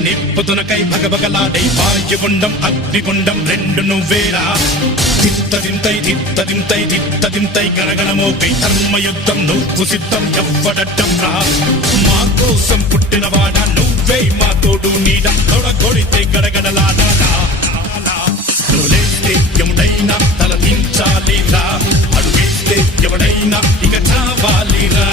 నిప్పుతునకై భగభగలాడై వాయుగుండం అగ్నిగుండం రెండు నువ్వేరా తిత్తదింతై గణగణమోకై ధర్మయుద్ధం నువ్వు సిద్ధం ఎవ్వడట్టం రా మా కోసం పుట్టినవాడా నువ్వే మా తోడు నీడ తొడగొడితే గడగడలాడాలా నువ్వులేస్తే ఎవడైనా తల దించాలిరా అడుగేస్తే ఎవడైనా ఇక చావాలిరా